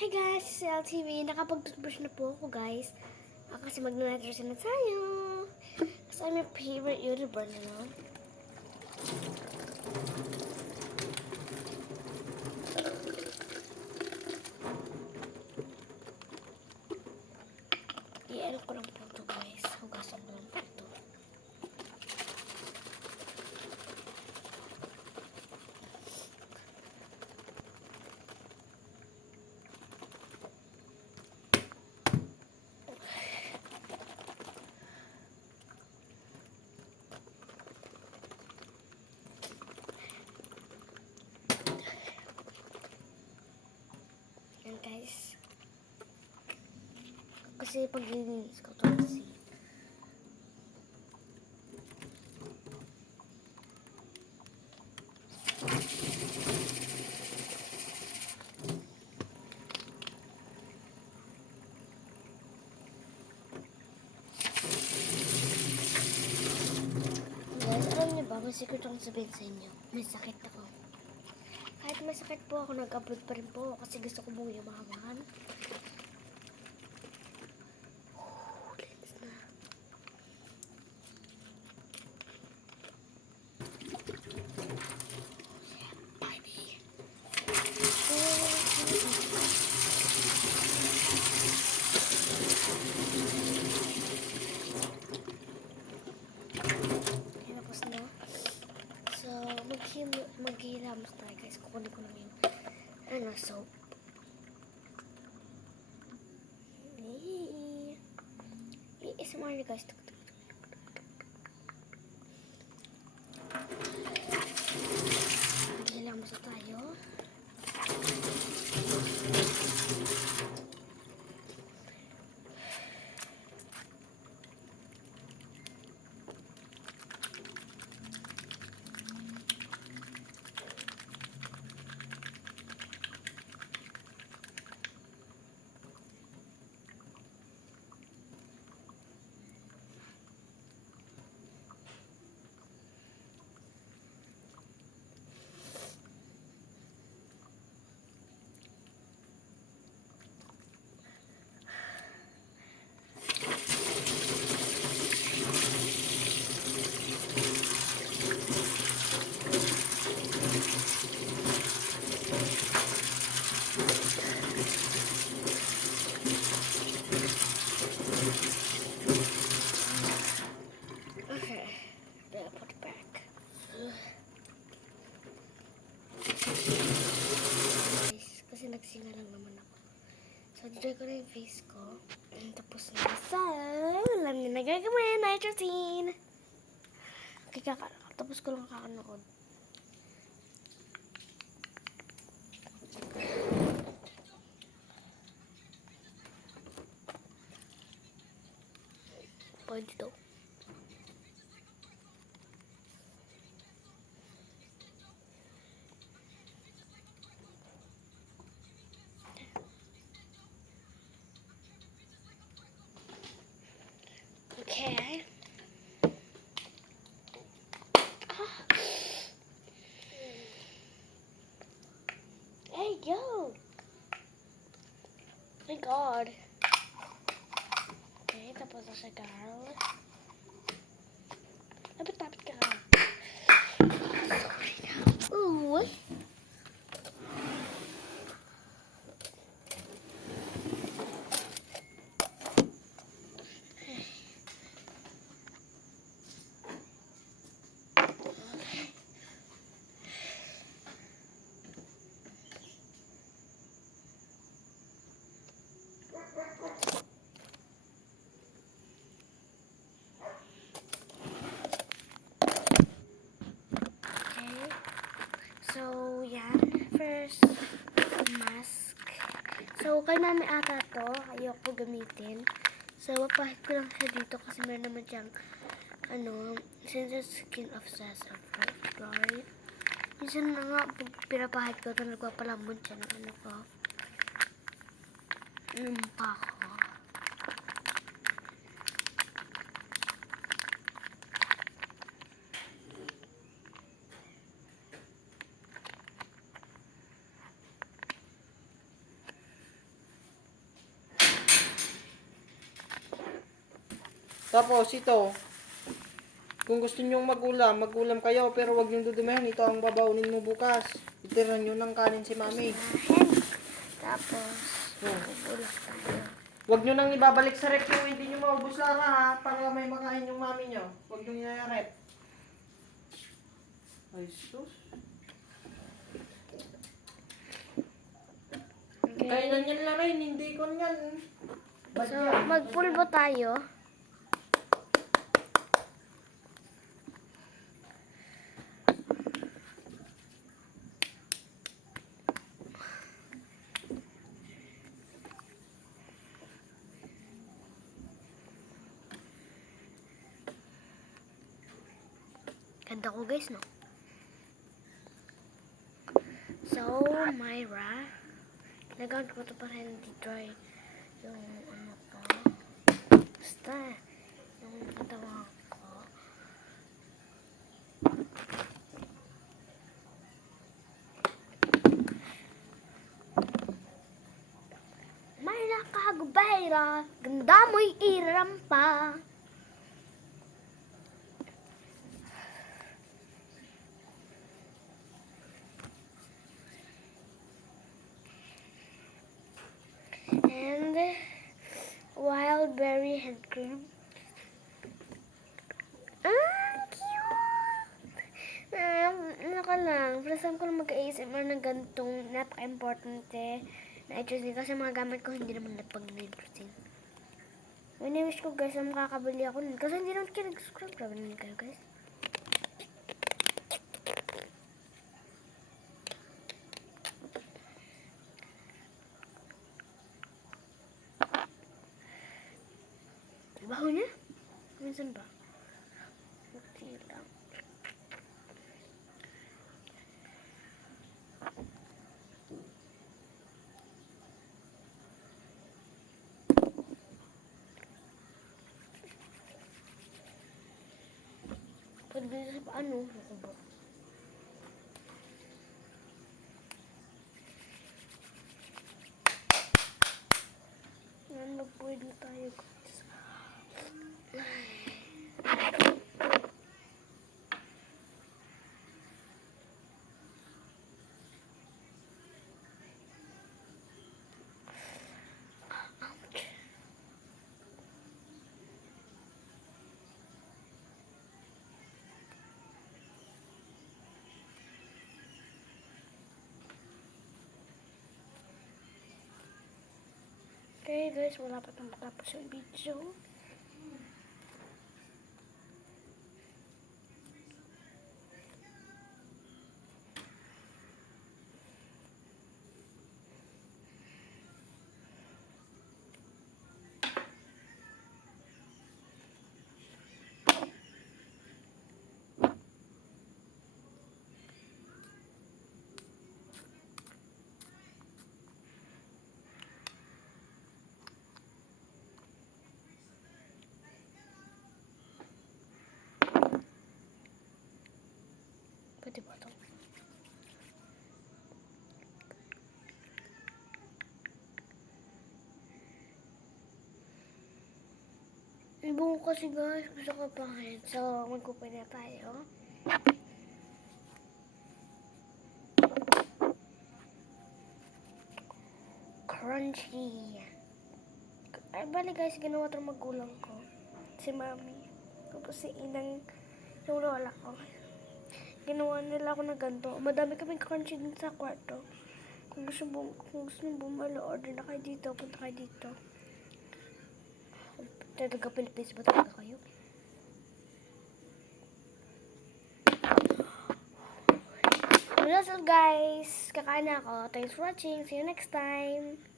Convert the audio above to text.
Hi guys, si LTV. Nakapag-toothbrush na po ako guys. Kasi mag-nitrogen na tayo. Kasi I'm your favorite YouTuber na no? I-ano ko lang po ito guys. Hugasan ko lang po ito. Yan guys. Kasi paglilinis ko ito kasi. Guys, alam niyo ba, may secret akong sabihin sa inyo. May sakit ako. Kahit may sakit po ako, nag-upload pa rin po kasi gusto ko mong yumaman. Linis na. Baby. Tapos na. So, maghihilamos tayo guys. Kukunin ko lang yung soap. ASMR niyo guys. Maghihilamos na tayo. Okay, then I'll put it back. Kasi nagsinga lang naman ako. So, dito ko na yung face ko. Tapos na. So, alam niyo na gagawin. Nitrogen. Okay, tapos ko lang kakanood. Pwede to. Okay. Hey, yo! My God. Okay, tapos na siya, girl. Lapit-lapit ka. Ooh. So, yan. First, mask. So, kay mami ata to. Ayoko gamitin. So, mapahit ko lang siya dito kasi meron naman siyang, sensitive skin obsessive, right? Minsan na nga, pag pinapahit ko ito, nagpapalamon siya ng ng mukha ko. Tapos ito, kung gusto nyong magulam kayo, pero wag nyong dudumihan. Ito ang babaunin mo bukas. Itiran nyo ng kanin si mami. Ahem. Tapos, Oh. bubulak tayo. Wag nyo nang ibabalik sa rep yung hindi nyo maubos Lara ha, para may makain yung mami nyo. Wag nyo niyarep. Ay sus. Okay. Kainan yan Lara, hindi ko yan. So, magpulbo tayo. Ganda ko guys, no? So, Myra, kinagamit ko ito para hindi dry yung ano ko. Basta, yung katawan ko. Myra Kagbayra, ganda mo'y irampa. And wild berry hand cream. Cute! Ano ka lang, first time ko lang mag-ASMR ng ganitong napaka-importante na i-choosing kasi mga gamit ko hindi naman napag-nitrosin. Wini-wish ko guys na makakabili ako nun kasi hindi naman kayo nag-subscribe. Grabe naman kayo guys. Baho niya? Minsan ba? Okay lang. Pwede dito sa paano? Ako ba? Yan, mag-pwede na tayo guys. Okay guys, wala pa itong matapos yung video. Pwede ba ito? Ibong ko kasi guys, gusto ko pangit. So, magkupay na tayo. Crunchy. Ay, bali guys, ginawa ito ng magulang ko. Si mami. Tapos si inang yung lola ko. Ginawa nila ako na ganito. Madami kaming crunchy din sa kwarto. Kung gusto nyo bumalo, order na kayo dito. Punta kayo dito. Talaga Philippines ba talaga kayo? So guys, kakain na ako. Thanks for watching. See you next time.